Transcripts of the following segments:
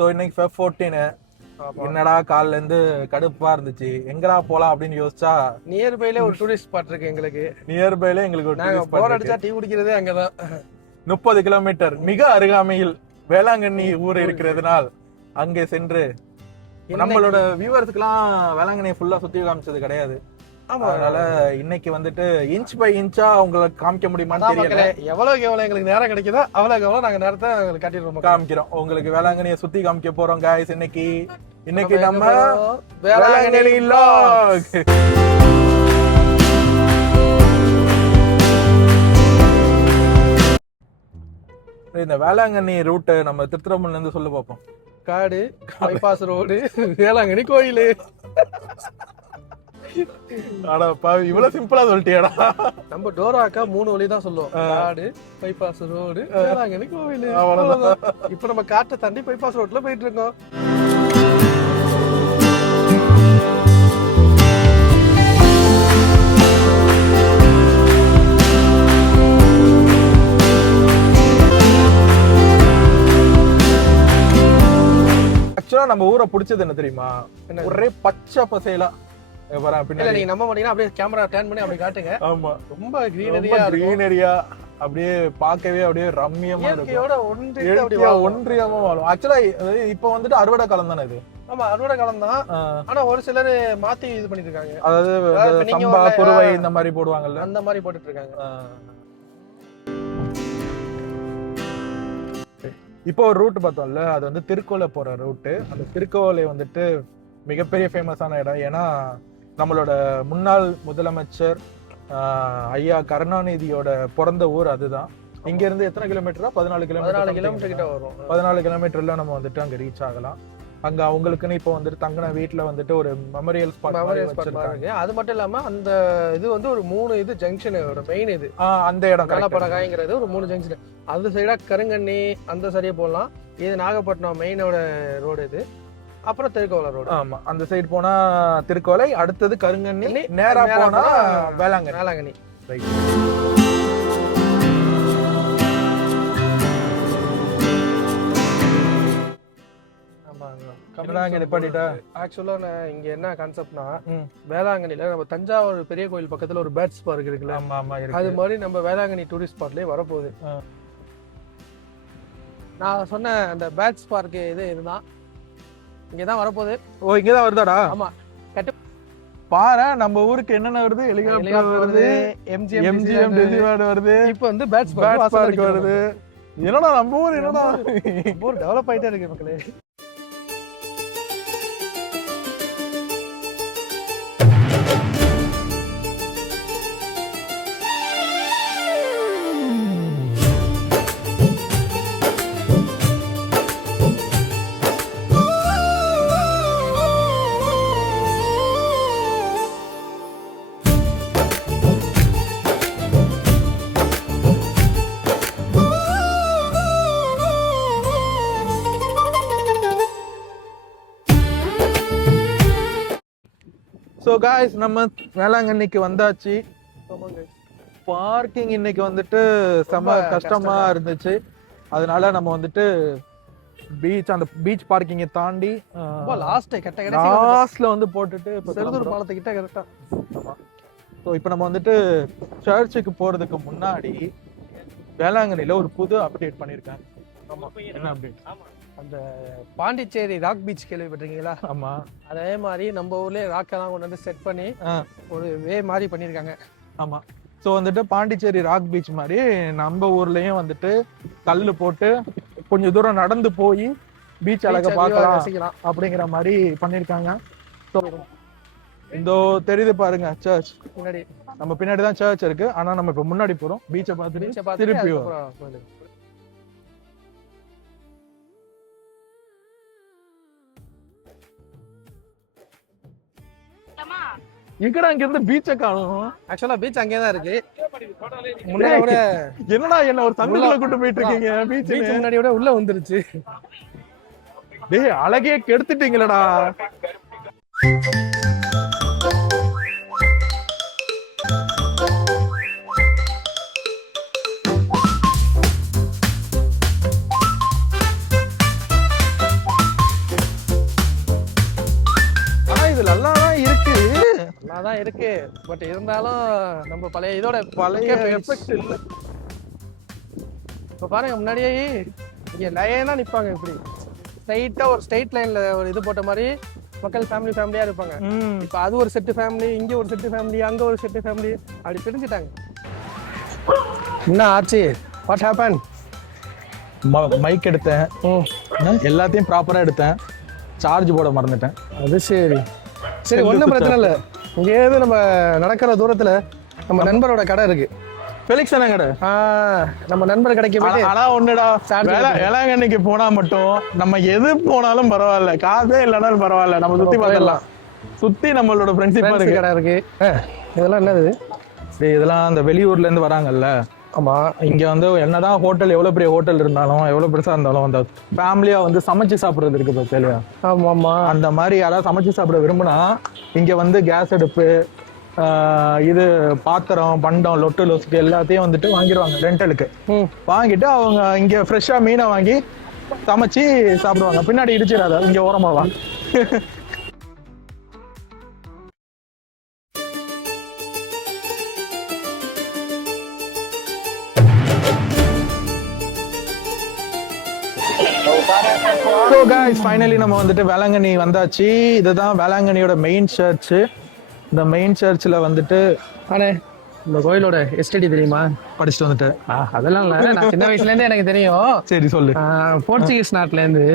So இன்னைக்கு Feb 14. என்னடா காலில இருந்து கடுப்பா இருந்துச்சு, எங்கடா போலாம் அப்படின்னு யோசிச்சா நியர்பைல ஒரு டூரிஸ்ட் ஸ்பாட் இருக்கு எங்களுக்கு. நியர்பைல எங்களுக்கு ஒரு நாங்க போர் அடிச்சா டீ குடிக்கிறதே அங்கதான். 30 கிலோமீட்டர் மிக அருகாமையில் வேளாங்கண்ணி ஊர் இருக்கிறதுனால் அங்கே சென்று நம்மளோட வியூவர்ஸ்க்குலாம் வேளாங்கண்ணியை ஃபுல்லா சுத்தி காமிச்சது கிடையாது. அதனால இன்னைக்கு வந்துட்டு இன்ச் பை இன்ச்சா உங்களுக்கு காமிக்க முடியுமான்னு தெரியல. எவ்வளவுக்கு எவ்வளவு எங்களுக்கு நேரம் கிடைக்குதோ அவ்வளவுக்கு எவ்வளவு நாங்க நேரத்தை காட்டிடுறோம், காமிக்கிறோம். உங்களுக்கு வேளாங்கண்ணியை சுத்தி காமிக்க போறோம் guys. இன்னைக்கு நம்ம வேளாங்கண்ணி vlog. இந்த வேளாங்கண்ணி ரூட் நம்ம திருத்திரம்பூர்ல இருந்து சொல்ல பார்ப்போம். காடு, பைபாஸ் ரோடு, வேளாங்கண்ணி கோயிலு. இவ்வளவு சிம்பிளா சொல்லிட்டியாடா. நம்ம டோராக்கா 3 வழி தான் சொல்லுவோம். காடு, பைபாஸ் ரோடு, வேளாங்கண்ணி கோயிலு. இப்ப நம்ம காட்டை தாண்டி பைபாஸ் ரோட்ல போயிட்டு இருக்கோம். ஆக்சுவலா நம்ம ஊரை பிடிச்சது என்ன தெரியுமா? ஒரே பச்சை பசேலா. நீங்க நம்ப மாட்டீங்கன்னா அப்படியே கேமரா டர்ன் பண்ணி அப்படி காட்டுங்க. ஆமா, ரொம்ப கிரீனரியா அப்படியே பார்க்கவே அப்படியே ரம்மியமா இருக்கும். ஒன்றியமா வாழும். ஆக்சுவலா இப்ப வந்துட்டு அறுவடை காலம் தானே இது. ஆமா, அறுவடை காலம் தான். ஆனா ஒரு சிலர் மாத்தி இது பண்ணிட்டு இருக்காங்க. அதாவது சம்பா குருவை இந்த மாதிரி போடுவாங்கல்ல, அந்த மாதிரி போட்டுட்டு இருக்காங்க. இப்போ ஒரு ரூட் பார்த்தோம்ல, அது வந்து திருக்கோலை போற ரூட்டு. அந்த திருக்கோலை வந்துட்டு மிகப்பெரிய ஃபேமஸான இடம். ஏன்னா நம்மளோட முன்னாள் முதலமைச்சர் ஐயா கருணாநிதியோட பிறந்த ஊர் அதுதான். இங்க இருந்து எத்தனை கிலோமீட்டரா? 14 கிலோமீட்டர் கிட்ட வரும். 14 கிலோமீட்டர்ல நம்ம வந்துட்டு அங்க ரீச் ஆகலாம். அங்க அவங்களுக்குன்னு இப்போ வந்துட்டு தங்கின வீட்டுல வந்துட்டு ஒரு மெமரியல் ஸ்பாட் இருக்கு. அது மட்டும் இல்லாம அந்த இது வந்து ஒரு 3 இது ஜங்ஷனோட மெயின் இது. அந்த இடம் காலப்படகாய்ங்கிறது ஒரு 3 ஜங்ஷன். அந்த சைடா கருங்கண்ணி அந்த சரியா போடலாம். இது நாகப்பட்டினம் மெயினோட ரோடு இது. அப்புறம் திருக்கோலை ரோடு. ஆமா, அந்த சைடு போனா திருக்கோலை, அடுத்தது கருங்கண்ணி, நேரா போனா வேளாங்கண்ணி. ஆக்சுவலா இங்க என்ன கான்செப்ட்னா, வேளாங்கண்ணில நம்ம தஞ்சாவூர் பெரிய கோயில் பக்கத்துல ஒரு பேர்ட்ஸ் பார்க் இருக்குல்ல, அது மாதிரி நம்ம வேளாங்கண்ணி டூரிஸ்ட் ஸ்பாட்லயே வரப்போகுது. நான் சொன்ன அந்த பேர்ட்ஸ் பார்க் இதுதான் இங்கதான் வரப்போகுது. ஓ, இங்கதான் வருதாடா? ஆமா, பாரு நம்ம ஊருக்கு என்னென்ன வருது. ஹெலிகாப்டர் வருது, எம்ஜிஎம் டிசிவார்டு வருது, இப்போ வந்து பேட்ஸ் பார்க் வருது. என்னடா நம்ம ஊர் என்னடா ஊர் டெவலப் ஆயிட்டே இருக்கு மக்களே. ஸோ காய்ஸ், நம்ம வேளாங்கண்ணிக்கு வந்தாச்சு. பார்க்கிங் இன்னைக்கு வந்துட்டு செம கஷ்டமா இருந்துச்சு. அதனால நம்ம வந்துட்டு அந்த பீச் பார்க்கிங்கை தாண்டி லாஸ்ட்ல வந்து போட்டுட்டு செருதூர் பாலத்துக்கிட்ட கரெக்டா. ஆமா. ஸோ இப்போ நம்ம வந்துட்டு சர்ச்சுக்கு போறதுக்கு முன்னாடி வேளாங்கண்ணில ஒரு புது அப்டேட் பண்ணியிருக்காங்க. என்ன அப்டேட்? அந்த பாண்டிச்சேரி ராக் பீச் கேள்விப்பட்டிருக்கீங்களா? ஆமா, அதே மாதிரி நம்ம ஊர்லயே ராக்கெல்லாம் கொண்டு வந்து செட் பண்ணி ஒரு வே மாதிரி பண்ணிருக்காங்க. ஆமா. ஸோ வந்துட்டு பாண்டிச்சேரி ராக் பீச் மாதிரி நம்ம ஊர்லயும் வந்துட்டு கல்லு போட்டு கொஞ்சம் தூரம் நடந்து போய் பீச் அழக பார்க்கலாம் அப்படிங்கிற மாதிரி பண்ணிருக்காங்க. ஸோ இந்த தெரியுது பாருங்க சர்ச் பின்னாடி, நம்ம பின்னாடி தான் சர்ச் இருக்கு. ஆனா நம்ம இப்ப முன்னாடி போறோம், பீச்சை பார்த்துட்டு திருப்பி வரோம். எங்கடா இங்க இருந்து பீச்சை காணும்? ஆக்சுவலா பீச் அங்கே தான் இருக்கு. என்னடா என்ன ஒரு சங்குல கூட்டு போயிட்டு இருக்கீங்க? பீச் முன்னாடி விட உள்ள வந்துருச்சு. டேய், அழகே கெடுத்துட்டீங்களடா. இருக்கு. பட் இருந்தாலும் நம்ம பழைய இதோட பழைய எஃபெக்ட் இல்லை. இப்போ பாருங்க முன்னாடியே இங்கே லைனாக நிற்பாங்க, இப்படி ஸ்ட்ரைட்டாக ஒரு ஸ்ட்ரைட் லைனில் ஒரு இது போட்ட மாதிரி மக்கள் ஃபேமிலியாக இருப்பாங்க. இப்போ அது ஒரு செட்டு ஃபேமிலி, இங்கே ஒரு செட்டு ஃபேமிலி, அங்கே ஒரு செட்டு ஃபேமிலி, அப்படி பிரிஞ்சுட்டாங்க. என்ன ஆச்சு? What happen? மைக் எடுத்தேன், எல்லாத்தையும் ப்ராப்பராக எடுத்தேன், சார்ஜ் போட மறந்துட்டேன். அது சரி சரி, ஒன்றும் பிரச்சனை இல்லை. இங்கேயாவது நம்ம நடக்கிற தூரத்தில் நம்ம நண்பரோட கடை இருக்கு, ஃபெலிக்ஸ் அண்ணா கடை. நம்ம நண்பர் கடைக்கு போயிட்டு ஆனா ஒண்ணுடா, வேளாங்கண்ணிக்கு போனா மட்டும் நம்ம எது போனாலும் பரவாயில்ல, காசே இல்லைனாலும் பரவாயில்ல, நம்ம சுத்தி பார்த்துடலாம். சுத்தி நம்மளோட ஃப்ரெண்ட்ஷிப்பா இருக்கு, கடை இருக்கு. இதெல்லாம் என்னது? இதெல்லாம் அந்த வெளியூர்ல இருந்து வராங்கல்ல. ஆமா, இங்க வந்து என்னதான் ஹோட்டல், எவ்வளவு பெரிய ஹோட்டல் இருந்தாலும், எவ்வளவு பெருசா இருந்தாலும், அந்த ஃபேமிலியா வந்து சமைச்சு சாப்பிடுறது இருக்கு பார்த்தா. ஆமா, அந்த மாதிரி யாராவது சமைச்சு சாப்பிட விரும்புனா இங்க வந்து கேஸ் அடுப்பு, இது பாத்திரம், பண்டம், லொட்டு லொசுக்கு எல்லாத்தையும் வந்துட்டு வாங்கிடுவாங்க ரெண்டலுக்கு. வாங்கிட்டு அவங்க இங்க ஃப்ரெஷ்ஷா மீனை வாங்கி சமைச்சு சாப்பிடுவாங்க. பின்னாடி இடிச்சிடாத, இங்க ஓரமாவா. ஸோ கைஸ், ஃபைனலி நம்ம வந்துட்டு வேளாங்கண்ணி வந்தாச்சு. இதுதான் வேளாங்கண்ணியோட மெயின் சர்ச்சு. இந்த மெயின் சர்ச்சில் வந்துட்டு இந்த கோயிலோட எஸ்டடி தெரியுமா? படிச்சுட்டு வந்துட்டு. அதெல்லாம் இல்லை, நான் சின்ன வயசுல இருந்தே எனக்கு தெரியும். சரி சொல்லு. போர்ச்சுகீஸ் நாட்டுல இருந்து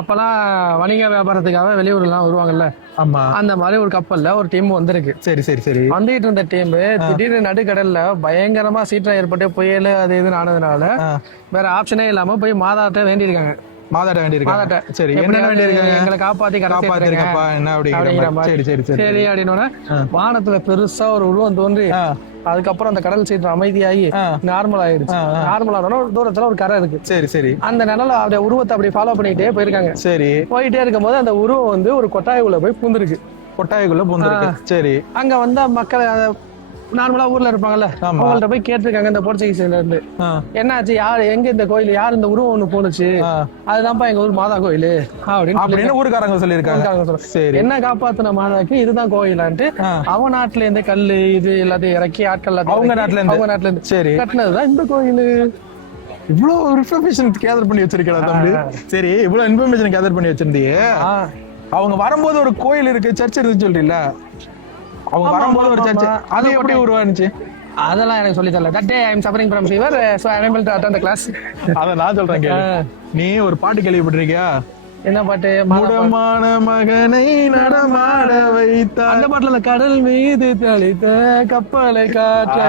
அப்பெல்லாம் வணிக வியாபாரத்துக்காக வெளியூர்லாம் வருவாங்கல்ல. ஆமா, அந்த மாதிரி ஒரு கப்பல்ல ஒரு டீம் வந்திருக்கு. சரி சரி சரி. வந்துட்டு இருந்த டீம் திடீர்னு நடுக்கடல்ல பயங்கரமா சீற்றம் ஏற்பட்டு புயல் அது இதுன்னு ஆனதுனால வேற ஆப்ஷனே இல்லாம போய் மாதாட்ட வேண்டியிருக்காங்க. மாதாட்ட வேண்டியிருக்காங்க. சரி, என்ன வேண்டியிருக்காங்க? எங்களை காப்பாத்திருக்கப்பா என்ன அப்படிங்கிற. சரி சரி சரி சரி அப்படின்னோட வானத்துல பெருசா ஒரு உருவம் தோன்றி அதுக்கப்புறம் அந்த கடல் சீற்றம் அமைதியாகி நார்மல் ஆயிடுச்சு. நார்மல் ஆனோட ஒரு தூரத்துல ஒரு கரை இருக்கு. சரி சரி. அந்த நிழல அப்படியே உருவத்தை அப்படி ஃபாலோ பண்ணிட்டே போயிருக்காங்க. சரி, போயிட்டே இருக்கும் போது அந்த உருவம் வந்து ஒரு கொட்டாய்க்குள்ள போய் பூந்துருக்கு. கொட்டாய்க்குள்ள பூந்துருக்கு. சரி, அங்க வந்து மக்கள் நார்மலா ஊர்ல இருப்பாங்கல்ல, அவங்கள்ட்ட போய் கேட்டிருக்காங்க இந்த போர்ச்சுகீஸ்ல இருந்து, என்னாச்சு, யாரு எங்க இந்த கோயில், யார் இந்த உருவம் ஒண்ணு போனுச்சு, அதுதான்ப்பா எங்க ஊர் மாதா கோயில் அப்படின்னு ஊருக்காரங்க சொல்லியிருக்காங்க. சரி, என்ன காப்பாத்தின மாதாக்கு இதுதான் கோயிலான்ட்டு அவன் நாட்டுல இருந்து கல்லு இது எல்லாத்தையும் இறக்கி ஆட்கள் அவங்க நாட்டுல இருந்து சரி கட்டினதுதான் இந்த கோயில். இவ்வளவு இன்ஃபர்மேஷன் கேதர் பண்ணி வச்சிருக்கா தம்பி. சரி, இவ்வளவு இன்ஃபர்மேஷன் கேதர் பண்ணி வச்சிருந்தியே. அவங்க வரும்போது ஒரு கோயில் இருக்கு, சர்ச் இருக்கு சொல்றீங்களா? அவங்க வரும்போது ஒரு சர்ச், அது எப்படி உருவானுச்சு? அதெல்லாம் எனக்கு சொல்லி தரல. that day I am suffering from fever, so I am able to attend the class. அத நான் சொல்றேன் கேளு. நீ ஒரு பாட்டு கேள்விப்பட்டிருக்கியா? என்ன பாட்டு? முடமான மகனை நடமாட வைத்தார். அந்த பாட்டுல கடல் மீது தெளித்த கப்பலை காற்ற,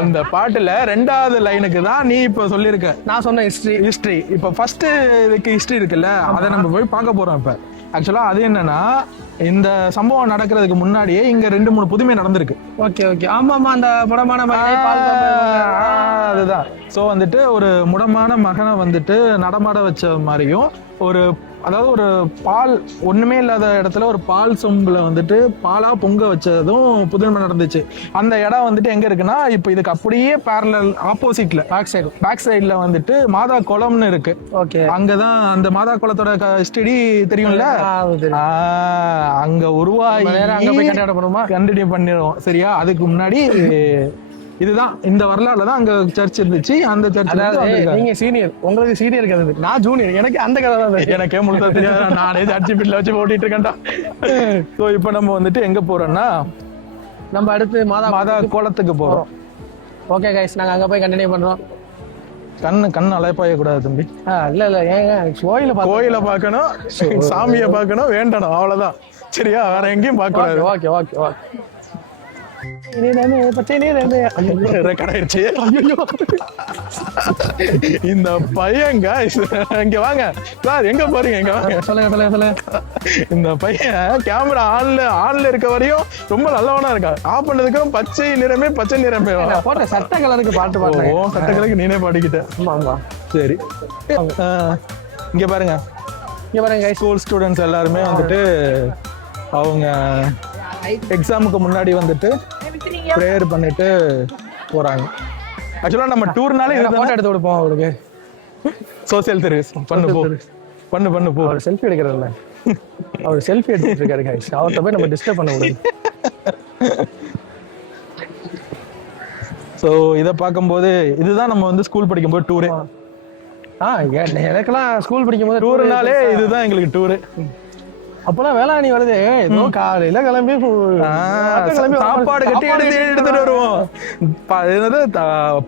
அந்த பாட்டுல ரெண்டாவது லைனுக்கு தான் நீ இப்ப சொல்லிருக்க. நான் சொன்ன ஹிஸ்டரி. இப்ப ஃபர்ஸ்ட் இதுக்கு ஹிஸ்டரி இருக்குல்ல, அதை நம்ம போய் பார்க்க போறோம். இப்ப ஆக்சுவலா அது என்னன்னா, இந்த சம்பவம் நடக்கிறதுக்கு முன்னாடியே இங்க 2-3 புதுமை நடந்திருக்கு. ஓகே ஓகே, ஆமா ஆமா, அந்த முடமான அதுதான். சோ வந்துட்டு ஒரு முடமான மகனை வந்துட்டு நடமாட வச்ச மாதிரியும், ஒரு அதாவது ஒரு பால் ஒண்ணுமே இல்லாத இடத்துல ஒரு பால் சொம்புல வந்துட்டு பாலா பொங்க வச்சதும் புதுமை நடந்துச்சு. அந்த இடம் வந்துட்டு எங்க இருக்குன்னா, இப்ப இதுக்கு அப்படியே பேரலல் ஆப்போசிட்ல பேக் சைடுல வந்துட்டு மாதா குளம்னு இருக்கு. ஓகே, அங்கதான் அந்த மாதா குளத்தோட ஸ்டடி தெரியும்ல, அங்க உருவாகி கண்டினியூ பண்ணிடுவோம். சரியா? அதுக்கு முன்னாடி இதுதான், இந்த வரலாறுல தான் அங்க சர்ச் இருந்துச்சு. அந்த சர்ச் நீங்க சீனியர், உங்களுக்கு சீனியர் கதை, நான் ஜூனியர், எனக்கு அந்த கதை தான் எனக்கே முழுசா தெரியாது. நானே சர்ச் பிட்ல வச்சு ஓட்டிட்டு இருக்கேன்டா. ஸோ இப்போ நம்ம வந்துட்டு எங்க போறோம்னா, நம்ம அடுத்து மாதா கோலத்துக்கு போறோம். ஓகே கைஸ், நாங்க அங்க போய் கண்டினியூ பண்றோம். கண்ணு அலைப்பாய கூடாது தம்பி. இல்ல ஏங்க, கோயில பார்க்கணும், சாமியை பார்க்கணும், வேண்டணும், அவ்வளவுதான். சரியா? வேற எங்கேயும் பார்க்க கூடாது. Okay okay okay. இந்த பையன் இங்க வாங்க சார், எங்க போறீங்க? இங்க வாங்க, சொல்லுங்க. இந்த பையன் கேமரா ஆன்ல இருக்க வரையும் ரொம்ப நல்லவனா இருக்கா. ஆஃப் பண்ணதுக்கும் பச்சை நிறமே போட்ட சட்ட கலருக்கு பாட்டு பாடுறேன். சட்ட கலருக்கு நீனே பாடிக்கிட்ட. சரி, இங்க பாருங்க ஸ்கூல் ஸ்டூடெண்ட்ஸ் எல்லாருமே வந்துட்டு அவங்க எக்ஸாமுக்கு முன்னாடி வந்துட்டு ப்ரேயர் பண்ணிட்டு போறாங்க. ஆக்சுவலா நம்ம டூர்னாலே போட்டோ எடுத்து கொடுப்போம் அவருக்கு. சோசியல் சர்வீஸ் பண்ணு போ. அவர் செல்ஃபி எடுக்கிறதில்ல, அவர் செல்ஃபி எடுத்துட்டு இருக்காரு. அவர்கிட்ட போய் நம்ம டிஸ்டர்ப் பண்ண முடியும். ஸோ இதை பார்க்கும்போது இதுதான் நம்ம வந்து ஸ்கூல் படிக்கும்போது டூரே. எனக்கெல்லாம் ஸ்கூல் படிக்கும் போது டூருனாலே இதுதான் எங்களுக்கு டூரு. அப்பெல்லாம் வேளாண் வருது ஏதோ காலையில கிளம்பி சாப்பாடு கட்டி எடுத்துட்டு வருவோம். என்னது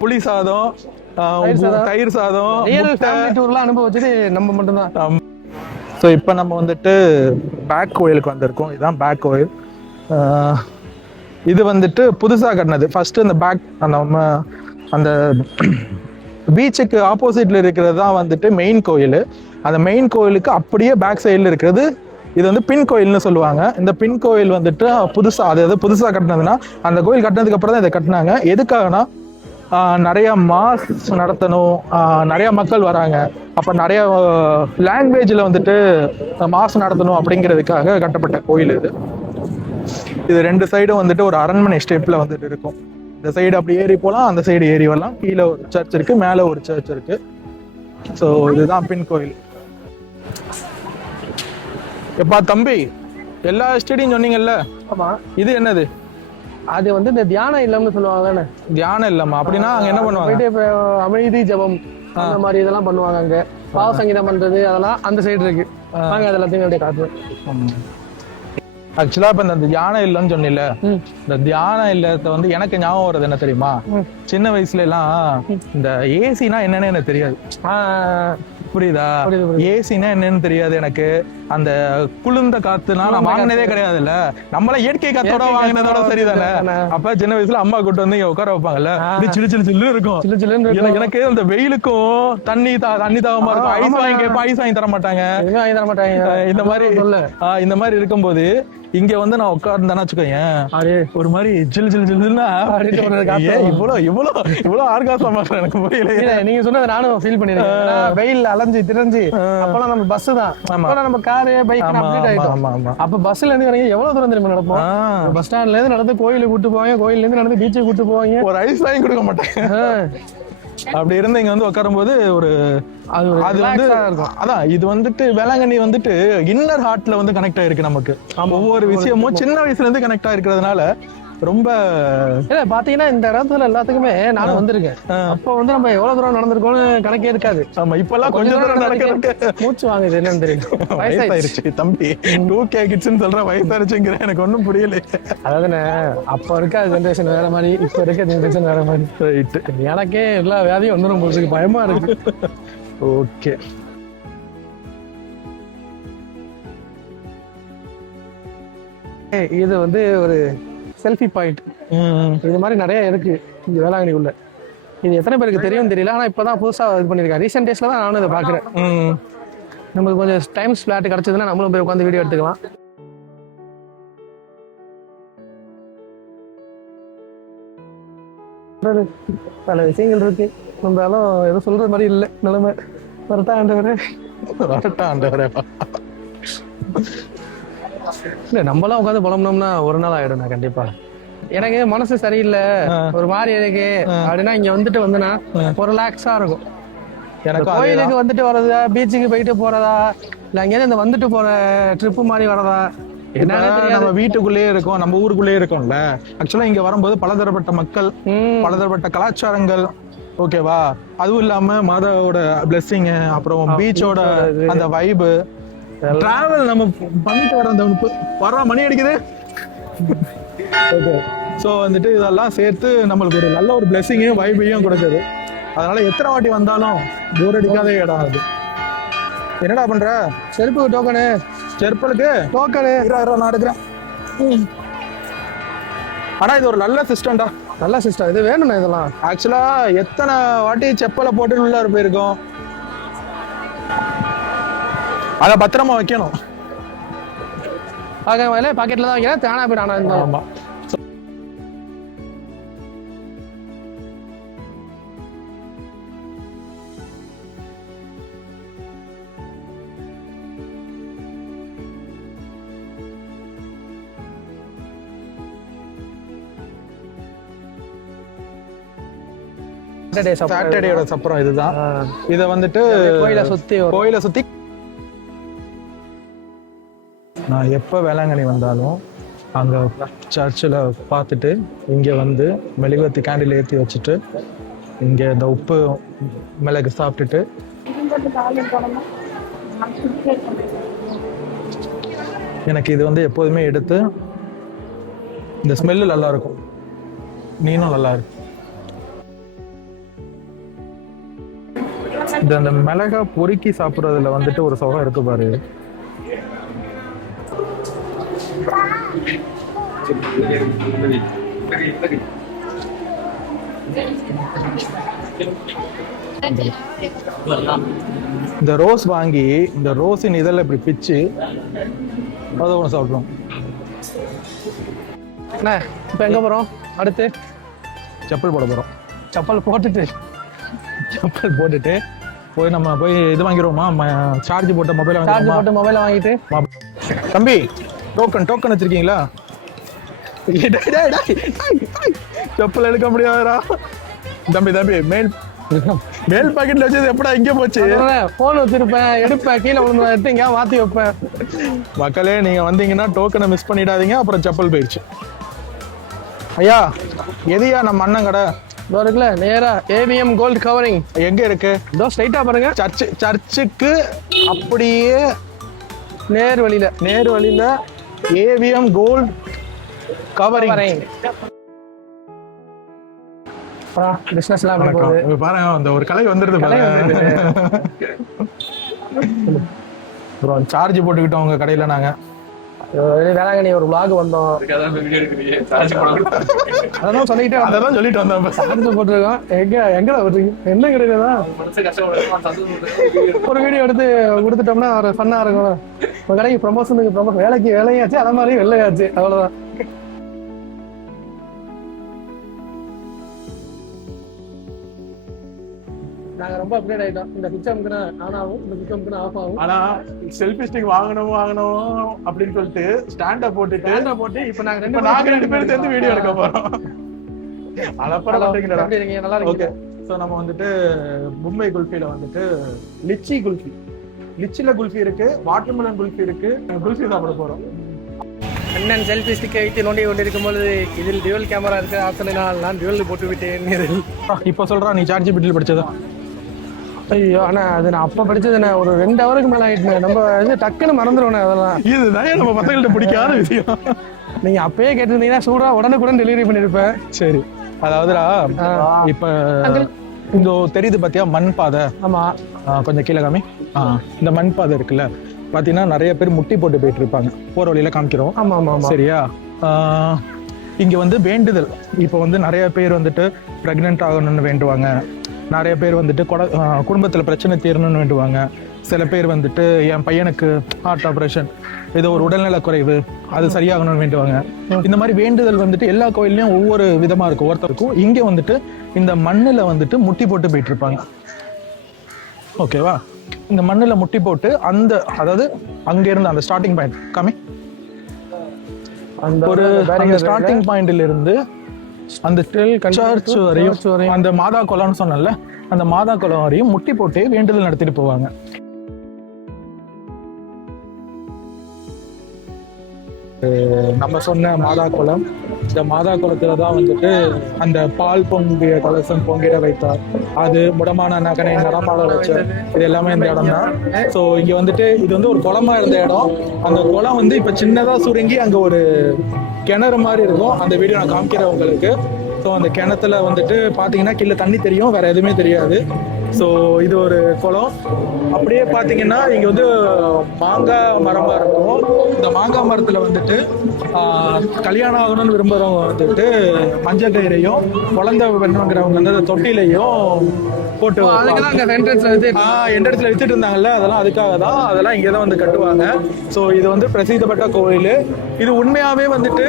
புளி சாதம், தயிர் சாதம், டூர்லாம் அனுபவிச்சது நம்ம மட்டும்தான். ஸோ இப்போ நம்ம வந்துட்டு பேக் கோயிலுக்கு வந்திருக்கோம். இதுதான் பேக் கோயில். இது வந்துட்டு புதுசாக கட்டினது. ஃபர்ஸ்ட் அந்த பேக் நம்ம அந்த பீச்சுக்கு ஆப்போசிட்ல இருக்கிறது தான் வந்துட்டு மெயின் கோயில். அந்த மெயின் கோயிலுக்கு அப்படியே பேக் சைடில் இருக்கிறது இது வந்து பின் கோயில்னு சொல்லுவாங்க. இந்த பின் கோயில் வந்துட்டு புதுசாக, அதாவது புதுசாக கட்டினதுன்னா அந்த கோயில் கட்டினதுக்கு அப்புறம் தான் இதை கட்டினாங்க. எதுக்காகனா நிறைய மாஸ் நடத்தணும், நிறைய மக்கள் வராங்க, அப்போ நிறைய லாங்குவேஜில் வந்துட்டு மாஸ் நடத்தணும் அப்படிங்கிறதுக்காக கட்டப்பட்ட கோயில் இது. இது ரெண்டு சைடும் வந்துட்டு ஒரு அரண்மனை ஸ்டெப்ல வந்துட்டு இருக்கும். இந்த சைடு அப்படி ஏறி போகலாம், அந்த சைடு ஏறி வரலாம். கீழே ஒரு சர்ச் இருக்கு, மேலே ஒரு சர்ச் இருக்கு. ஸோ இதுதான் பின் கோயில். எப்பா தம்பி, எல்லா ஸ்டேடியும் சொன்னீங்கல்ல, ஆமா இது என்னது? அது வந்து இந்த தியான இல்லம்னு சொல்லுவாங்க தானே? தியானம் இல்லம்மா, அப்படின்னா அங்க என்ன பண்ணுவாங்க? அமைதி ஜபம் அந்த மாதிரி இதெல்லாம் பண்ணுவாங்க. அங்க பாவ சங்கீதம் பண்றது அதெல்லாம் அந்த சைடு இருக்கு. நாங்க அது எல்லாத்தையும் அப்படியே காட்டுவோம். ஆக்சுவலா இப்ப இந்த தியானம் இல்லைன்னு சொன்னில, இந்த தியானம் இல்லத்தை வந்து எனக்கு ஞாபகம் வருது என்ன தெரியுமா? சின்ன வயசுல எல்லாம் இந்த ஏசினா என்னன்னு எனக்கு தெரியாது. புரியுதா? ஏசினா என்னன்னு தெரியாது எனக்கு. அந்த குளிர்ந்த காத்துனா நான் வாங்கினதே கிடையாதுல்ல. நம்மள இயற்கை காத்தோட வாங்கினதோட சரிதானே. அப்ப சின்ன வயசுல அம்மா கூட்டு வந்து இங்க உட்கார வைப்பாங்கல்ல, சில்லு சில்லு சில்லு இருக்கும். எனக்கு அந்த வெயிலுக்கும் தண்ணி தாகமா இருக்கும். ஐஸ் வாங்கி கேட்பேன், ஐஸ் வாங்கி தர மாட்டாங்க. இந்த மாதிரி இருக்கும்போது இங்க வந்து நான் உட்கார்ந்தேன்னா வச்சுக்கோங்க, ஒரு மாதிரி ஜில் ஜில் ஜில்லுன்னா இவ்வளவு ஆர்காசமா எனக்கு புரியல. நீங்க சொன்னதை நானும் ஃபீல் பண்ணிருக்கேன். வெயில் அலைஞ்சு திரஞ்சு அப்பெல்லாம் நம்ம பஸ் தான், நம்ம காரு பைக் அப்டேட் ஆயிட்டோம். அப்ப பஸ்ல இருந்து இறங்கி எவ்வளவு தூரம் தெரியுமா நடப்போம்? பஸ் ஸ்டாண்ட்ல இருந்து நடந்து கோயிலுக்கு கூட்டு போவாங்க, கோயில்ல இருந்து நடந்து பீச்சுக்கு கூட்டு போவாங்க. ஒரு ஐஸ் வாங்கி கொடுக்க மாட்டாங்க. அப்படி இருந்து இங்க வந்து உட்காரும் போது ஒரு அது வந்து அதான் இது வந்துட்டு வேளாங்கண்ணி வந்துட்டு இன்னர் ஹார்ட்ல வந்து கனெக்ட் ஆயிருக்கு நமக்கு. ஒவ்வொரு விஷயமும் சின்ன வயசுல இருந்து கனெக்ட் ஆயிருக்கிறதுனால ரொம்ப பாத்தீங்கன்னா இந்த இடத்துல எல்லாத்துக்குமே நானும் வந்திருக்கேன். அப்ப வந்து நம்ம எவ்வளவு தூரம் நடந்திருக்கோம்னு கணக்கே இருக்காது. ஆமா, இப்பெல்லாம் கொஞ்சம் தூரம் நடக்க மூச்சு வாங்குது. என்னன்னு தெரியும், வயசாயிருச்சு தம்பி. 2K கிட்ஸ்ன்னு சொல்ற வயசாயிருச்சுங்கிற எனக்கு ஒன்னும் புரியல. அதாவதுன்னு அப்ப இருக்க ஜென்ரேஷன் வேற மாதிரி, இப்ப இருக்க ஜென்ரேஷன் வேற மாதிரி. எனக்கே எல்லா வியாதியும் வந்துடும் போது பயமா இருக்கு. ஓகே, இது வந்து ஒரு செல்ஃபி பாயிண்ட். இது மாதிரி நிறைய இருக்கு இங்க வேளாங்கண்ணிக்குள்ள. இது எத்தனை பேருக்கு தெரியும் தெரியல, ஆனா இப்பதான் புதுசா இது பண்ணிருக்கேன். ரீசெண்ட் டேஸ்ல தான் நானும் இதை பாக்குறேன். நமக்கு கொஞ்சம் டைம் ஸ்லாட் கிடைச்சதுன்னா நம்மளும் போய் உட்காந்து வீடியோ எடுத்துக்கலாம். பல விஷயங்கள் இருக்கு, நம்மளாலும் எதுவும் சொல்றது மாதிரி இல்லை நிலைமை. வரட்டா ஆண்டவரே, வரட்டா ஆண்டவரே. இல்ல நம்மளாம் உட்காந்து புலம்புனோம்னா ஒரு நாள் ஆயிடும். கண்டிப்பா எனக்கு மனசு சரியில்லை, ஒரு மாதிரி இருக்கு அப்படின்னா இங்க வந்துட்டு வந்தனா ஒரு ரிலாக்ஸா இருக்கும். எனக்கு கோயிலுக்கு வந்துட்டு வர்றதா, பீச்சுக்கு போயிட்டு போறதா, இல்ல அங்கேயிருந்து இந்த வந்துட்டு போற ட்ரிப்பு மாதிரி வரதா, நம்ம வீட்டுக்குள்ளேயே இருக்கோம், நம்ம ஊருக்குள்ளேயே இருக்கோம்ல. ஆக்சுவலா இங்க வரும்போது பலதரப்பட்ட மக்கள், பலதரப்பட்ட கலாச்சாரங்கள், ஓகேவா? அதுவும் இல்லாம மதோட பிளெஸிங், அப்புறம் பீச்சோட அந்த வைபு, டிராவல் நம்ம பண்ணிட்டு வர அந்த வர மணி அடிக்குது. ஓகே, ஸோ வந்துட்டு இதெல்லாம் சேர்த்து நம்மளுக்கு ஒரு நல்ல ஒரு பிளெஸிங்கையும் வைபையும் கொடுக்குது. அதனால எத்தனை வாட்டி வந்தாலும் போர் அடிக்காத இடம் அது. என்னடா பண்ற? செருப்புக்கு டோக்கனு, செருப்பலுக்கு டோக்கனு நான் எடுக்கிறேன். ஆனா இது ஒரு நல்ல சிஸ்டம்டா, நல்ல சிஸ்டம். இது வேணும்ண்ணா. இதெல்லாம் ஆக்சுவலா எத்தனை வாட்டி செப்பலை போட்டு உள்ள போயிருக்கோம். அதை பத்திரமா வைக்கணும். பாக்கெட்ல தான் வைக்கிறேன், தானா போயிட்டு. ஆமா, சாட்டர்டேயோட சப்பரம் இதுதான். இத வந்துட்டு கோயிலை சுத்தி நான் எப்ப வேளாங்கண்ணி வந்தாலும் அங்கே சர்ச்சில் பார்த்துட்டு இங்கே வந்து மெழுகுவர்த்தி கேண்டில் ஏற்றி வச்சுட்டு இங்கே இந்த உப்பு மிளகு சாப்பிட்டுட்டு எனக்கு இது வந்து எப்போதுமே எடுத்து இந்த ஸ்மெல்லு நல்லா இருக்கும், நீனும் நல்லா இருக்கு. இந்த மிளகா பொறுக்கி சாப்பிட்றதுல வந்துட்டு ஒரு சுகம் இருக்கு பாரு. இந்த ரோஸ் வாங்கி இந்த ரோஸின் இதெல்லாம் இப்படி பிச்சு அதை ஒன்று சாப்பிட்றோம். அண்ணா இப்போ எங்கே போகிறோம்? அடுத்து செப்பல் போட போகிறோம். செப்பல் போட்டுட்டு போய் நம்ம போய் இது வாங்கிடுவோமா, சார்ஜ் போட்ட மொபைலை வாங்கிட்டு. தம்பி டோக்கன் வச்சிருக்கீங்களா? செப்பல் எடுக்க முடியாதா தம்பி? மேல் பாக்கெட்ல வச்சது எப்படா இங்கே போச்சு? போன் வச்சிருப்பேன், எடுப்பேன், கீழே விழுந்து எடுத்தீங்க மாற்றி வைப்பேன். மக்களே நீங்கள் வந்தீங்கன்னா டோக்கனை மிஸ் பண்ணிடாதீங்க, அப்புறம் செப்பல் போயிடுச்சு. ஐயா எதையா நம்ம அண்ணன் கடை இருக்குல்ல, நேரா ஏவிஎம் கோல்டு கவரிங். எங்க இருக்கு? இதோ ஸ்ட்ரைட்டா பாருங்க, சர்ச்சுக்கு அப்படியே நேர் வழியில ஏவிஎம் கோல்டு கவரிங். பிசினஸ்லாம் பாருங்க, அந்த ஒரு கலை வந்துருது. அப்புறம் சார்ஜ் போட்டுக்கிட்டோம் உங்க கடையில. நாங்க வேளாங்கண்ணி ஒரு vlog வந்தோம், அதான் சொல்லிட்டு வந்தோம். சார்ஜ் போட்டுருக்கோம். எங்கடா வருவீங்க? என்ன கிடையாதா? ஒரு வீடியோ எடுத்து கொடுத்துட்டோம்னா ஒரு ஃபன்னா இருக்கும். உங்க கடைக்கு ப்ரமோஷனுக்கு வேலையாச்சு, அதே மாதிரி வெள்ளையாச்சு, அவ்வளவுதான். நாங்க ரொம்ப அப்டேட் ஆயிட்டோம். இந்த சிஸ்டம்க்கு ஆன் ஆகும், இந்த சிஸ்டம்க்கு ஆஃப் ஆகும். ஆனா செல்ஃபி ஸ்டிக் வாங்கணும் அப்படின்னு சொல்லிட்டு ஸ்டாண்ட போட்டு இப்போ நாங்க ரெண்டு பேரும் சேர்ந்து வீடியோ எடுக்க போறோம். நல்லா இருக்கு. ஓகே, சோ நம்ம வந்துட்டு மும்பை குல்ஃபில வந்துட்டு லிச்சில குல்ஃபி இருக்கு, வாட்டர்மெலன் குல்ஃபி இருக்கு. குல்ஃபி சாப்பிட போறோம். அண்ணன் செல்ஃபி ஸ்டிக்கை வைத்து நோண்டி கொண்டிருக்கும் பொழுது இதில் டியூவல் கேமரா இருக்கு ஆப்ஷனால் நான் டியூவல் போட்டு விட்டேன். இப்போ சொல்றா நீ சார்ஜ் பிட்டில் படிச்சதா? ஐயோ அண்ணா, அது நான் அப்ப படிச்சதுண்ணே, ஒரு 2 ஹவருக்கு மேல ஆயிட்டு. நம்ம இது டக்குன்னு மறந்துடுவோண்ணே. அதெல்லாம் இதுதான் நம்ம பசங்கள்ட்ட பிடிக்காத விஷயம். நீங்க அப்பயே கேட்டிருந்தீங்கன்னா சூடா உடனுக்குடன் டெலிவரி பண்ணிருப்பேன். சரி, அதாவதுடா இப்ப இந்த தெரியுது பாத்தியா மண் பாதை? ஆமா, கொஞ்சம் கீழே காமி. இந்த மண் பாதை இருக்குல்ல, பாத்தீங்கன்னா நிறைய பேர் முட்டி போட்டு போயிட்டு இருப்பாங்க. போற வழியில காமிக்கிறோம். ஆமா ஆமா, சரியா? இங்க வந்து வேண்டுதல். இப்போ வந்து நிறைய பேர் வந்துட்டு பிரெக்னென்ட் ஆகணும்னு வேண்டுவாங்க, நிறைய பேர் வந்துட்டு குடும்பத்துல பிரச்சனை தீரணும்னு வேண்டுவாங்க, சில பேர் வந்துட்டு என் பையனுக்கு ஹார்ட் ஆப்ரேஷன், ஏதோ ஒரு உடல்நல குறைவு, அது சரியாகணும்னு வேண்டுவாங்க. இந்த மாதிரி வேண்டுதல் வந்துட்டு எல்லா கோயில்லையும் ஒவ்வொரு விதமா இருக்கும். ஒருத்தருக்கும் இங்க வந்துட்டு இந்த மண்ணுல வந்துட்டு முட்டி போட்டு போயிட்டு இருப்பாங்க. ஓகேவா? இந்த மண்ணுல முட்டி போட்டு அதாவது அங்க இருந்து அந்த ஸ்டார்டிங் பாயிண்ட் காமி, ஒரு ஸ்டார்டிங் பாயிண்ட்ல இருந்து அந்த சர்ச் வரையும், அந்த மாதா குளம்னு சொன்னல, அந்த மாதா குளம் வரையும் முட்டி போட்டே வேண்டுதல் நடத்திட்டு போவாங்க. நம்ம சொன்ன மாதா குளம், இந்த மாதா குளத்துல தான் வந்துட்டு அந்த பால் பொங்கிய கலசம் பொங்கிட வைத்தார், அது முடமான நகனை நடமாட வச்சார், இது எல்லாமே இந்த இடம் தான். ஸோ இங்க வந்துட்டு இது வந்து ஒரு குளமா இருந்த இடம். அந்த குளம் வந்து இப்ப சின்னதா சுருங்கி அங்க ஒரு கிணறு மாதிரி இருக்கும். அந்த வீடியோ நான் காமிக்கிறேன் உங்களுக்கு. ஸோ அந்த கிணத்துல வந்துட்டு பார்த்தீங்கன்னா கீழே தண்ணி தெரியும், வேற எதுவுமே தெரியாது. ஸோ இது ஒரு குளம். அப்படியே பார்த்தீங்கன்னா இங்கே வந்து மாங்காய் மரமாக இருக்கும். இந்த மாங்காய் மரத்தில் வந்துட்டு கல்யாணம் ஆகணும்னு விரும்புகிறவங்க வந்துட்டு மஞ்சள் கயிறையும் குழந்தை வேணுங்கிறவங்க வந்து அந்த தொட்டிலையும் போட்டு என்ட்ரன்ஸ்ல வித்துட்டு இருந்தாங்கல்ல, அதெல்லாம் அதுக்காக தான். அதெல்லாம் இங்கே தான் வந்து கட்டுவாங்க. ஸோ இது வந்து பிரசித்தப்பட்ட கோயில். இது உண்மையாகவே வந்துட்டு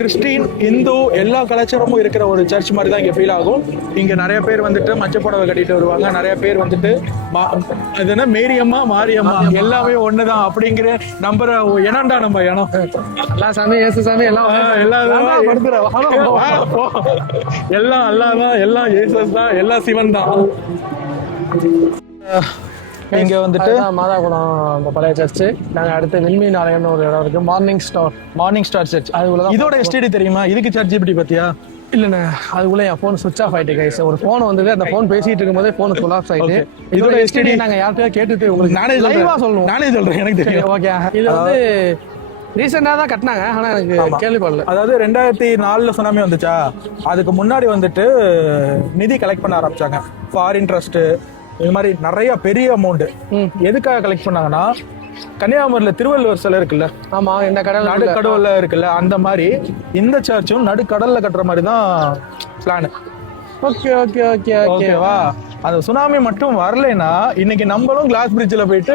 கிறிஸ்டின், இந்து எல்லா கலாச்சாரமும் இருக்கிற ஒரு சர்ச் மாதிரி தான் இங்கே ஃபீல் ஆகும். இங்கே நிறைய பேர் வந்துட்டு மஞ்சள் புடவை கட்டிட்டு வருவாங்க, நிறைய பேர் வந்துட்டு அது என்ன மேரியம்மா மாரியம்மா எல்லாமே ஒண்ணுதான் அப்படிங்கிற நம்புற இனம்டா நம்ம இனம். எல்லா சாமி ஏசு சாமி எல்லாம் எல்லாம் அல்லாஹ் தான், எல்லாம் ஏசஸ் தான், எல்லாம் சிவன் தான். இங்க வந்துட்டு மாதாகுளம் அந்த பழைய சர்ச்சு. நாங்க அடுத்து விண்மீன் ஆலயம்னு ஒரு இடம் இருக்கு, மார்னிங் ஸ்டார் சர்ச். அதுக்குள்ள இதோட எஸ்டிடி தெரியுமா? இதுக்கு சர்ச் இப்படி பாத்தியா? இல்லண்ணே, அதுக்குள்ள என் ஃபோன் சுவிட்ச் ஆஃப் ஆயிட்டு கைஸ். ஒரு ஃபோன் வந்தது, அந்த ஃபோன் பேசிட்டு இருக்கும்போதே ஃபோன் கொலாப்ஸ் ஆயிட்டு. இதோட எஸ்டிடி நாங்க யார்கிட்டயா கேட்டுட்டு உங்களுக்கு நானே சொல்றேன் எனக்கு தெரியும். ஓகே, இது வந்து ரீசெண்டா தான் கட்டினாங்க, ஆனா எனக்கு கேள்விப்படல. அதாவது 2004 சுனாமி வந்துச்சா, அதுக்கு முன்னாடி வந்துட்டு நிதி கலெக்ட் பண்ண ஆரம்பிச்சாங்க. ஃபாரின் ட்ரஸ்ட் இது மாதிரி நிறைய பெரிய அமௌண்ட். எதுக்காக கலெக்ட் பண்ணாங்கன்னா, கன்னியாகுமரியில திருவள்ளுவர் சிலை இருக்குல்ல, ஆமா, இந்த கடல் நடுக்கடவுல இருக்குல்ல, அந்த மாதிரி இந்த சர்ச்சும் நடுக்கடல்ல கட்டுற மாதிரி தான் பிளான். ஓகே ஓகே ஓகே ஓகேவா? அந்த சுனாமி மட்டும் வரலைன்னா இன்னைக்கு நம்மளும் கிளாஸ் பிரிட்ஜில் போயிட்டு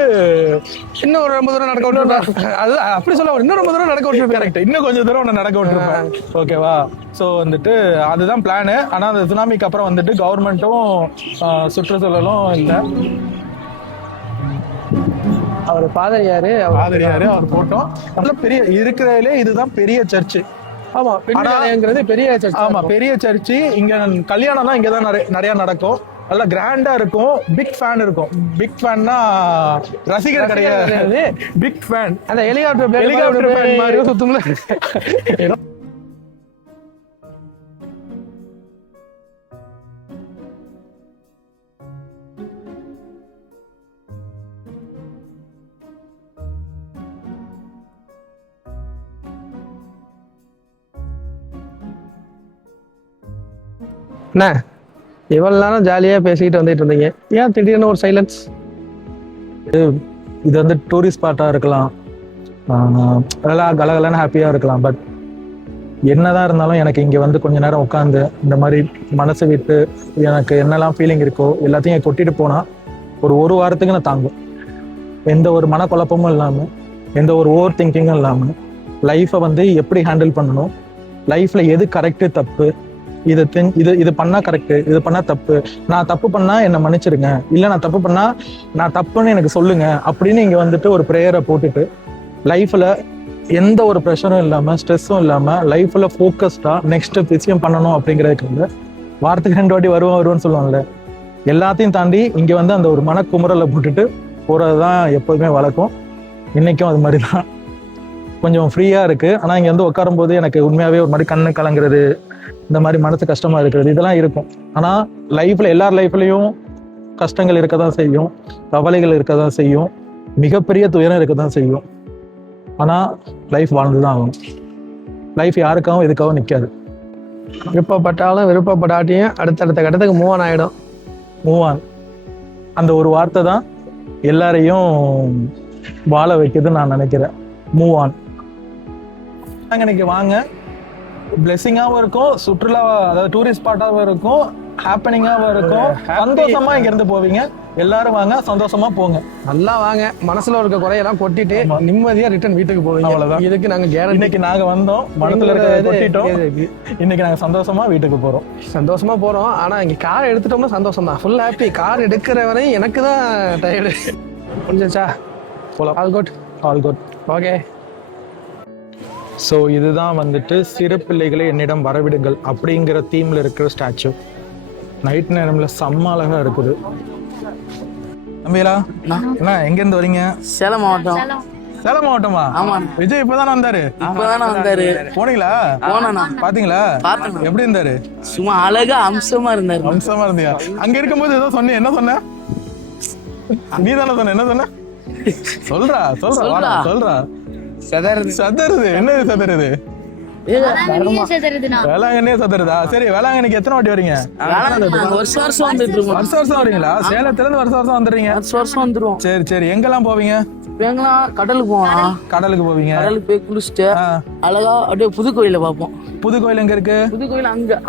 இன்னும் ஒரு ரொம்ப தூரம் நடக்க விட்டுருப்பேன். அது அப்படி சொல்ல, இன்னும் ரொம்ப தூரம் நடக்க விட்டுருப்பேன். கரெக்ட், இன்னும் கொஞ்சம் தூரம் ஒன்று நடக்க விட்டுருப்பேன். ஓகேவா? ஸோ வந்துட்டு அதுதான் பிளானு. ஆனால் அந்த சுனாமிக்கு அப்புறம் வந்துட்டு கவர்மெண்ட்டும் சுற்றுச்சூழலும் இல்லை. அவர் பாதிரியாரு அவர் போட்டோம். நல்ல பெரிய இருக்கிறதுலே இதுதான் பெரிய சர்ச்சு. ஆமா, பெண்ணுங்கிறது பெரிய சர்ச். ஆமா, பெரிய சர்ச்சு. இங்க கல்யாணம் தான் இங்கதான் நிறைய நடக்கும். நல்லா கிராண்டா இருக்கும். பிக் ஃபேன் இருக்கும். பிக் ஃபேன்னா ரசிகர் கிடையாது, பிக் ஃபேன். அந்த ஹெலிகாப்டர் ஃபேன் மாதிரி சுத்தும்ல. என்ன இவ்வளவு நேரம் ஜாலியா பேசிக்கிட்டு வந்துட்டு இருந்தீங்க, ஏன் திடீர்னு ஒரு சைலன்ஸ்? இது வந்து டூரிஸ்ட் ஸ்பாட்டா இருக்கலாம், அதெல்லாம் கலகலன்னு ஹாப்பியா இருக்கலாம். பட் என்னதான் இருந்தாலும் எனக்கு இங்க வந்து கொஞ்ச நேரம் உட்காந்து இந்த மாதிரி மனசு விட்டு எனக்கு என்னெல்லாம் ஃபீலிங் இருக்கோ எல்லாத்தையும் கொட்டிட்டு போனா ஒரு வாரத்துக்கு நான் தாங்கும். எந்த ஒரு மனக்குழப்பமும் இல்லாம, எந்த ஒரு ஓவர் திங்கிங்கும் இல்லாம, லைஃப்பை வந்து எப்படி ஹேண்டில் பண்ணணும், லைஃப்ல எது கரெக்டு தப்பு, இது பண்ணா கரெக்ட், இது பண்ணா தப்பு, நான் தப்பு பண்ணா என்னை மன்னிச்சிருங்க, இல்ல நான் தப்பு பண்ணா நான் தப்புன்னு எனக்கு சொல்லுங்க அப்படின்னு இங்க வந்துட்டு ஒரு ப்ரேயரை போட்டுட்டு லைஃப்ல எந்த ஒரு ப்ரெஷரும் இல்லாம, ஸ்ட்ரெஸ்ஸும் இல்லாம, லைஃப்ல ஃபோக்கஸ்டா நெக்ஸ்ட் விஷயம் பண்ணணும் அப்படிங்கிறதுக்கு வந்து வாரத்துக்கு 2 வாட்டி வருவேன்னு சொல்லுவாங்கல்ல, எல்லாத்தையும் தாண்டி இங்க வந்து அந்த ஒரு மனக்குமுறலை போட்டுட்டு போறதுதான் எப்போதுமே வழக்கம். இன்னைக்கும் அது மாதிரிதான் கொஞ்சம் ஃப்ரீயா இருக்கு. ஆனா இங்க வந்து உட்காரும் போது எனக்கு உண்மையாவே ஒரு மாதிரி கண்ணு கலங்குறது, இந்த மாதிரி மனசு கஷ்டமா இருக்கிறது, இதெல்லாம் இருக்கும். ஆனா லைஃப்ல எல்லார் லைஃப்லயும் கஷ்டங்கள் இருக்கதான் செய்யும், கவலைகள் இருக்கதான் செய்யும், மிகப்பெரிய துயரம் இருக்கதான் செய்யும். ஆனா லைஃப் வாழ்ந்துதான் ஆகும். லைஃப் யாருக்காகவும் எதுக்காகவும் நிற்காது. விருப்பப்பட்டாலும் விருப்பப்படாட்டியும் அடுத்தடுத்த கட்டத்துக்கு மூவ் ஆன் ஆயிடும். மூவ் ஆன், அந்த ஒரு வார்த்தை தான் எல்லாரையும் வாழ வைக்குதுன்னு நான் நினைக்கிறேன். Move on. இன்னைக்கு வாங்க, பிளெஸிங்காகவும் இருக்கும், சுற்றுலா அதாவது டூரிஸ்ட் ஸ்பாட்டாகவும் இருக்கும், ஹாப்பனிங்காகவும் இருக்கும். சந்தோஷமா இங்க இருந்து போவீங்க. எல்லாரும் வாங்க, சந்தோஷமா போங்க. நல்லா வாங்க, மனசுல இருக்க குறையெல்லாம் கொட்டிட்டு நிம்மதியா ரிட்டர்ன் வீட்டுக்கு போவீங்க. அவ்வளவுதான். இதுக்கு நாங்க கேரண்டி. இன்னைக்கு நாங்க வந்தோம், மனசுல இருக்கிறத கொட்டிட்டோம். இன்னைக்கு நாங்க சந்தோஷமா வீட்டுக்கு போறோம். ஆனா இங்க கார் எடுத்துட்டோம்னா சந்தோஷம் தான், ஃபுல் ஹாப்பி. கார் எடுக்கிற வரையும் எனக்கு தான் டயர்டு. புரிஞ்சுச்சா? All good. ஓகே. ஸோ இதுதான் வந்துட்டு சிறு பிள்ளைகளை என்னிடம் வரவிடுங்கள் அப்படிங்கிற தீம்ல இருக்கிற ஸ்டாச்சு. நைட் நேரம்ல செம்ம அழகா இருக்குது. தம்பிகளா, என்ன எங்க இருந்து வரீங்க? சேலம் மாவட்டம். சேலம் மாவட்டமா? ஆமா. விஜய் இப்பதானே வந்தாரு? போனீங்களா? போனா பாத்தீங்களா? எப்படி இருந்தாரு? சும்மா அழகா அம்சமா இருந்தாரு. அம்சமா இருந்தியா? அங்க இருக்கும்போது ஏதோ சொன்ன, என்ன சொன்ன? நீ தானே சொன்ன, என்ன சொன்ன? சொல்றா. சதறுது. என்னது சதறுது? வேளாங்கண்ணியே சதறுதா? சரி, வேளாங்கண்ணிக்கு எத்தனை வாட்டி வரீங்க? வருஷம் வந்துட்டு இருக்கோம். வருஷம் வரீங்களா? சேலத்துல இருந்து வருஷம் வந்துடுறீங்க? வருஷம் வந்துருவோம். சரி, எங்கெல்லாம் போவீங்க? கடலுக்கு போவோம். கடலுக்கு போவீங்க? கடலுக்கு போய் குளிச்சுட்டு அழகா அப்படியே புது கோயில பாப்போம். புது கோயில் எங்க இருக்கு? புது கோயில் அங்க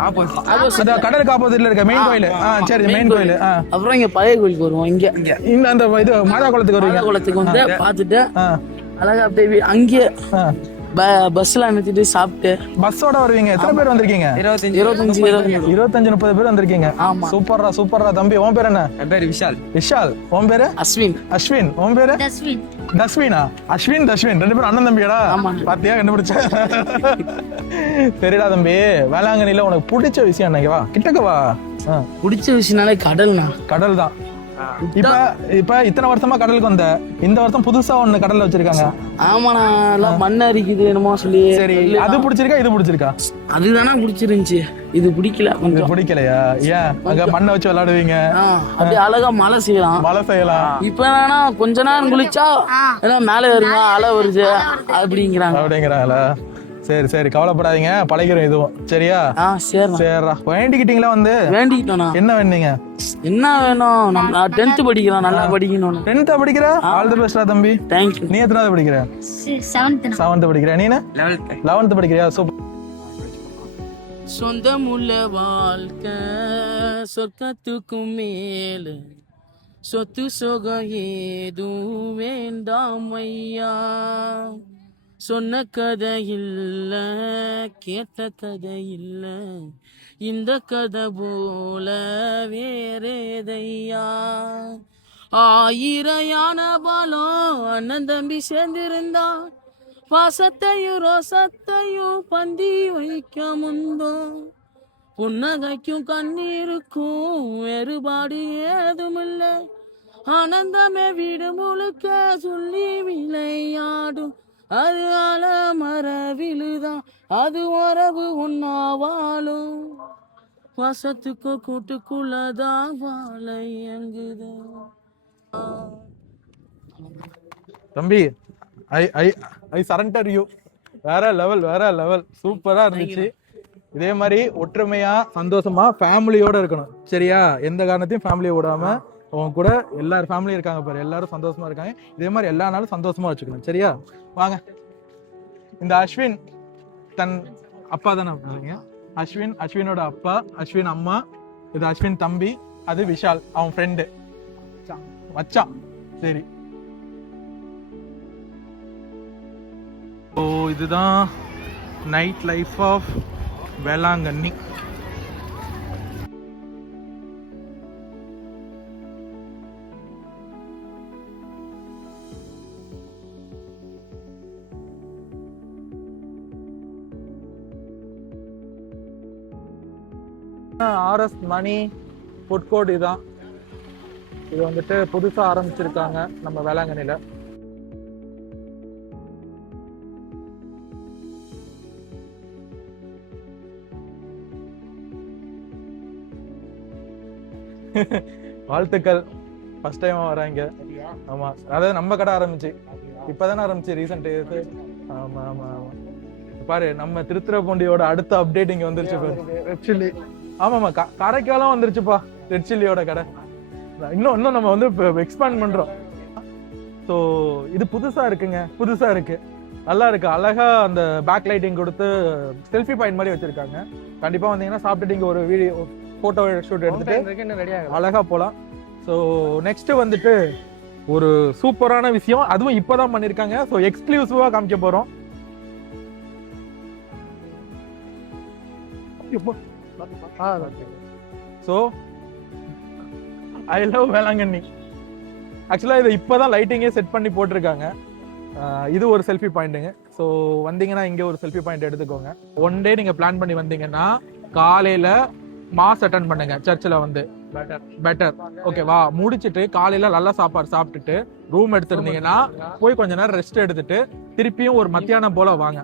கடலுக்கு ஆப்போசிட்ல இருக்க மெயின் கோயில். சரி, மெயின் கோயில். அப்புறம் இங்க பழைய கோயிலுக்கு வருவோம். இங்க அந்த இது மாதா குளத்துக்கு வருவீங்க? குளத்துக்கு வந்து பாத்துட்டு அழகா அப்படியே அங்கேயே பஸ்ல நிறுத்திட்டு சாப்பிட்டு. பஸ்ஸோட வருவீங்க? எத்தனை பேர் வந்திருக்கீங்க? 25-30 பேர் வந்திருக்கீங்க. சூப்பர்ரா தம்பி. உன் பேர் என்ன? என் பேர் விஷால். உன் பேரு? அஸ்வின். உன் பேரு? தஸ்வினா? அஸ்வின் தஸ்வின் 2 பேரும் அண்ணன் தம்பியாடா? பாத்தியா, கண்டுபிடிச்ச. சரிடா தம்பி, வேளாங்கண்ணில உனக்கு பிடிச்ச விஷயம் என்னவா? கிட்டக்க வா. பிடிச்ச விஷயம்னாலே கடல் தான். இப்ப இத்தனை வருஷமா கடலுக்கு வந்த இந்த வருஷம் புதுசா ஒண்ணு கடல்ல வச்சிருக்காங்க. ஆமாண்ணா எல்லாம் மண் அரிக்குது என்னமோ சொல்லி. சரி, அது பிடிச்சிருக்கா இது பிடிச்சிருக்கா? அதுதானே பிடிச்சிருந்துச்சு, இது பிடிக்கல. இது பிடிக்கலையா? ஏன்? அங்க மண்ணை வச்சு விளையாடுவீங்க, அப்படியே அழகா மழை செய்யலாம். இப்ப என்னன்னா கொஞ்ச நேரம் குளிச்சா ஏன்னா மேலே வருங்க அலை வருது அப்படிங்கிறாங்களா? சரி சரி, கவலைப்படாதீங்க, பழகிறோம் இதுவும். சரியா? சரிடா. வேண்டிக்கிட்டீங்களா? வந்து வேண்டிக்கிட்டோம். என்ன வேண்டீங்க? என்ன வேணும்? நான் 10th படிக்கிறேன், நல்லா படிக்கணும். 10th படிக்கிற? ஆல் தி பெஸ்ட்ரா தம்பி. Thank you. நீ எத்தனாவது படிக்கிற? 7th படிக்கிற. நீ 11th படிக்கிறியா? சூப்பர். சொந்தமுள்ள வாழ்க்கை சொர்க்கத்துக்கும் மேல, சொத்து சொகம் ஏதும் வேண்டாம் ஐயா. சொன்ன கதை இல்ல, கேட்ட கதை இல்ல, இந்த கதை போல வேறேதையா. 1000 யானை பலம் அண்ணன் தம்பி சேர்ந்திருந்தா, பாசத்தையும் ரோசத்தையும் பந்தி வைக்க முந்தோம். புன்னகைக்கும் கண்ணீருக்கும் வேறுபாடு ஏதுமில்ல, ஆனந்தமே வீடு முழுக்க சொல்லி விளையாடும். அது அல மர விழுதான், அது உறவு ஒன்னா வாழும். வாசத்துக்கு கூட்டுக்குள்ளதான் வாழை எங்குதான். தம்பி, ஐ சரண்டர் யூ. வேற லெவல் சூப்பரா இருந்துச்சு. இதே மாதிரி ஒற்றுமையா சந்தோஷமா ஃபேமிலியோட இருக்கணும். சரியா? எந்த காரணத்தையும் ஃபேமிலியை விடாம உன் கூட எல்லாரும் ஃபேமிலியும் இருக்காங்க பாரு, எல்லாரும் சந்தோஷமா இருக்காங்க. இதே மாதிரி எல்லா நாளும் சந்தோஷமா வச்சுக்கணும். சரியா? வாங்க. இந்த அஸ்வின் தன் அப்பா தானே? அஸ்வினோட அப்பா, அஸ்வின் அம்மா, இது அஸ்வின் தம்பி, அது விஷால் அவன் ஃப்ரெண்டு மச்சான். சரி, ஓ இதுதான் night life of Velankanni. RS Mani food court இதுதான். இது வந்துட்டு புதுசா ஆரம்பிச்சிருக்காங்க நம்ம வேளாங்கண்ணில. வாழ்த்துக்கள், ஃபர்ஸ்ட் டைமா வராங்க. ஆமா, அதாவது நம்ம கடை ஆரம்பிச்சு இப்பதானே ஆரம்பிச்சு ரீசெண்ட். ஆமா ஆமா ஆமா, பாரு நம்ம திருத்துறைப்பூண்டியோட அடுத்த அப்டேட் இங்க வந்துருச்சு பாரு. Red chilli. ஆமாமா, காரைக்காலும் வந்துருச்சுப்பா ரெட் சில்லியோட கடை. இன்னும் நம்ம வந்து எக்ஸ்பேண்ட் பண்றோம். ஸோ இது புதுசா இருக்குங்க, புதுசா இருக்கு, நல்லா இருக்கு. அழகா அந்த பேக் லைட்டிங் கொடுத்து செல்ஃபி பாயிண்ட் மாதிரி வச்சிருக்காங்க. கண்டிப்பா வந்தீங்கன்னா சாப்பிட்டுட்டு இங்க ஒரு வீடியோ போட்டோ ஷூட் எடுத்துட்டு அழகா போலாம். ஸோ நெக்ஸ்ட் வந்துட்டு ஒரு சூப்பரான விஷயம், அதுவும் இப்பதான் பண்ணிருக்காங்க. ஸோ எக்ஸ்க்ளூசிவா காமிக்க போறோம். So I love Velankanni. ஆக்சுவலா இதை இப்பதான் லைட்டிங்கே செட் பண்ணி போட்டிருக்காங்க. இது ஒரு செல்ஃபி பாயிண்ட்டுங்க. ஸோ வந்தீங்கன்னா இங்க ஒரு செல்ஃபி பாயிண்ட் எடுத்துக்கோங்க. ஒன் டே நீங்க பிளான் பண்ணி வந்தீங்கன்னா காலையில மாஸ் அட்டன் பண்ணுங்க சர்ச்சில் வந்து. பெட்டர் ஓகேவா? முடிச்சுட்டு காலையில நல்ல சாப்பாடு சாப்பிட்டுட்டு ரூம் எடுத்திருந்தீங்கன்னா போய் கொஞ்ச நேரம் ரெஸ்ட் எடுத்துட்டு திருப்பியும் ஒரு மத்தியானம் போல வாங்க.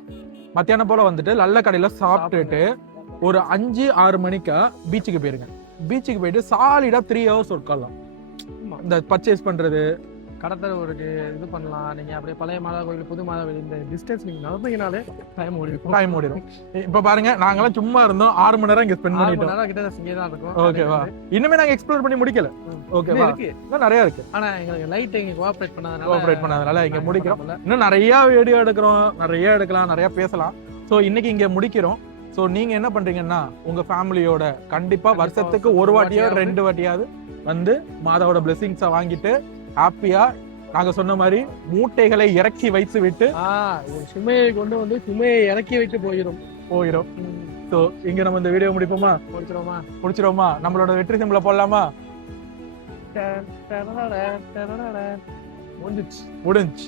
மத்தியானம் போல வந்துட்டு நல்ல கடையில சாப்பிட்டுட்டு ஒரு 5-6 மணிக்கா பீச்சுக்கு போயிருங்க. பீச்சுக்கு போயிட்டு சாலிடா 3 hours உட்காரலாம். இந்த பர்ச்சேஸ் பண்றது, கடத்தல் ஒரு இது பண்ணலாம். நீங்க அப்படியே பழைய மாதா கோயில், புது மாதா கோயில், இந்த டிஸ்டன்ஸ் நீங்க நடந்தீங்கனாலே டைம் ஓடிடும். இப்ப பாருங்க, நாங்கெல்லாம் சும்மா இருந்தோம் 6 மணி நேரம் இங்க ஸ்பெண்ட் பண்ணிட்டோம். கிட்ட இங்கே தான் இருக்கும். ஓகேவா? இன்னுமே நாங்க எக்ஸ்ப்ளோர் பண்ணி முடிக்கல. ஓகேவா? இன்னும் நிறைய இருக்கு. ஆனா எங்களுக்கு லைட் இங்க கோஆபரேட் பண்ணாதனால இங்க முடிக்கிறோம். இன்னும் நிறைய வீடியோ எடுக்கிறோம், நிறைய எடுக்கலாம், நிறைய பேசலாம். சோ இன்னைக்கு இங்க முடிக்கிறோம். ஸோ நீங்க என்ன பண்றீங்கன்னா உங்க ஃபேமிலியோட கண்டிப்பா வருஷத்துக்கு ஒரு வாட்டியோ 2 வாட்டியாவது வந்து மாதாவோட பிளெஸிங்ஸை வாங்கிட்டு ஹாப்பியா நாங்க சொன்ன மாதிரி மூட்டைகளை இறக்கி வைத்து விட்டு சுமையை கொண்டு வந்து சுமையை இறக்கி வைத்து போயிடும். ஸோ இங்க நம்ம இந்த வீடியோ முடிப்போமா? முடிச்சிரோமா? நம்மளோட வெற்றி சிம்பிளை போடலாமா? முடிஞ்சு.